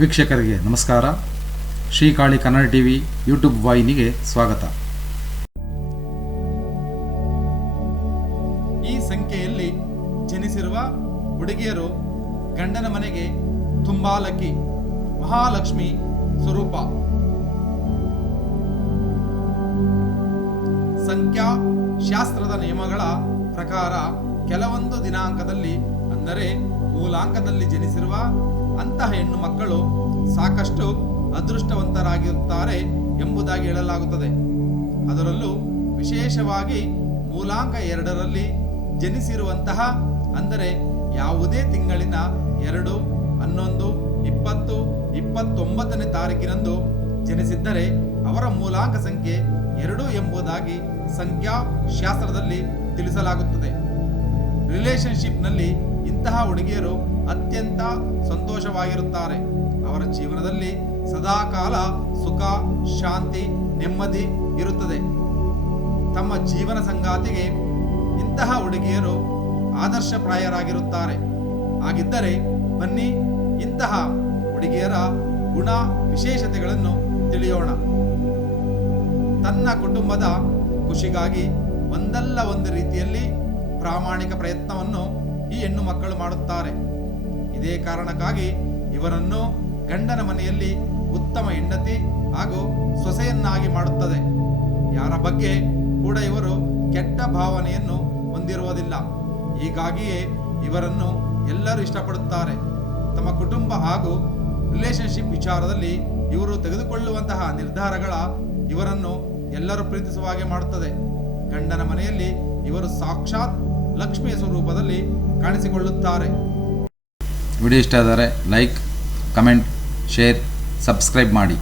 ವೀಕ್ಷಕರಿಗೆ ನಮಸ್ಕಾರ. Srikali Kannada T V YouTube ವಾಹಿನಿಗೆ ಸ್ವಾಗತ. ಈ ಸಂಖ್ಯೆಯಲ್ಲಿ ಜನಿಸಿರುವ ಹುಡುಗಿಯರು ಗಂಡನ ಮನೆಗೆ ತುಂಬಾ ಲಕ್ಕಿ. ಮಹಾಲಕ್ಷ್ಮಿ ಸ್ವರೂಪ. ಸಂಖ್ಯಾ ಶಾಸ್ತ್ರದ ನಿಯಮಗಳ ಪ್ರಕಾರ ಕೆಲವೊಂದು ದಿನಾಂಕದಲ್ಲಿ ಅಂದರೆ ಮೂಲಾಂಕದಲ್ಲಿ ಜನಿಸಿರುವ ಅಂತಹ ಹೆಣ್ಣು ಮಕ್ಕಳು ಸಾಕಷ್ಟು ಅದೃಷ್ಟವಂತರಾಗಿರುತ್ತಾರೆ ಎಂಬುದಾಗಿ ಹೇಳಲಾಗುತ್ತದೆ. ಅದರಲ್ಲೂ ವಿಶೇಷವಾಗಿ ಮೂಲಾಂಕ ಎರಡರಲ್ಲಿ ಜನಿಸಿರುವಂತಹ, ಅಂದರೆ ಯಾವುದೇ ತಿಂಗಳಿನ ಎರಡು, ಹನ್ನೊಂದು, ಇಪ್ಪತ್ತು, ಇಪ್ಪತ್ತೊಂಬತ್ತನೇ ತಾರೀಕಿನಂದು ಜನಿಸಿದ್ದರೆ ಅವರ ಮೂಲಾಂಕ ಸಂಖ್ಯೆ ಎರಡು ಎಂಬುದಾಗಿ ಸಂಖ್ಯಾ ಶಾಸ್ತ್ರದಲ್ಲಿ ತಿಳಿಸಲಾಗುತ್ತದೆ. ರಿಲೇಶನ್ಶಿಪ್ನಲ್ಲಿ ಇಂತಹ ಹುಡುಗಿಯರು ಅತ್ಯಂತ ಸಂತೋಷವಾಗಿರುತ್ತಾರೆ. ಅವರ ಜೀವನದಲ್ಲಿ ಸದಾಕಾಲ ಸುಖ, ಶಾಂತಿ, ನೆಮ್ಮದಿ ಇರುತ್ತದೆ. ತಮ್ಮ ಜೀವನ ಸಂಗಾತಿಗೆ ಇಂತಹ ಹುಡುಗಿಯರು ಆದರ್ಶಪ್ರಾಯರಾಗಿರುತ್ತಾರೆ. ಹಾಗಿದ್ದರೆ ಬನ್ನಿ ಇಂತಹ ಹುಡುಗಿಯರ ಗುಣ ವಿಶೇಷತೆಗಳನ್ನು ತಿಳಿಯೋಣ. ತನ್ನ ಕುಟುಂಬದ ಖುಷಿಗಾಗಿ ಒಂದಲ್ಲ ಒಂದು ರೀತಿಯಲ್ಲಿ ಪ್ರಾಮಾಣಿಕ ಪ್ರಯತ್ನವನ್ನು ಈ ಹೆಣ್ಣು ಮಕ್ಕಳು ಮಾಡುತ್ತಾರೆ. ಇದೇ ಕಾರಣಕ್ಕಾಗಿ ಇವರನ್ನು ಗಂಡನ ಮನೆಯಲ್ಲಿ ಉತ್ತಮ ಹೆಂಡತಿ ಹಾಗೂ ಸೊಸೆಯನ್ನಾಗಿ ಮಾಡುತ್ತದೆ. ಯಾರ ಬಗ್ಗೆ ಕೂಡ ಇವರು ಕೆಟ್ಟ ಭಾವನೆಯನ್ನು ಹೊಂದಿರುವುದಿಲ್ಲ. ಹೀಗಾಗಿಯೇ ಇವರನ್ನು ಎಲ್ಲರೂ ಇಷ್ಟಪಡುತ್ತಾರೆ. ತಮ್ಮ ಕುಟುಂಬ ಹಾಗೂ ರಿಲೇಶನ್ಶಿಪ್ ವಿಚಾರದಲ್ಲಿ ಇವರು ತೆಗೆದುಕೊಳ್ಳುವಂತಹ ನಿರ್ಧಾರಗಳ ಇವರನ್ನು ಎಲ್ಲರೂ ಪ್ರೀತಿಸುವ ಹಾಗೆ ಮಾಡುತ್ತದೆ. ಗಂಡನ ಮನೆಯಲ್ಲಿ ಇವರು ಸಾಕ್ಷಾತ್ ಲಕ್ಷ್ಮಿಯ ಸ್ವರೂಪದಲ್ಲಿ ಕಾಣಿಸಿಕೊಳ್ಳುತ್ತಾರೆ. ವಿಡಿಯೋ ಇಷ್ಟ ಆದರೆ ಲೈಕ್ ಕಮೆಂಟ್ ಶೇರ್ ಸಬ್ಸ್ಕ್ರೈಬ್ ಮಾಡಿ.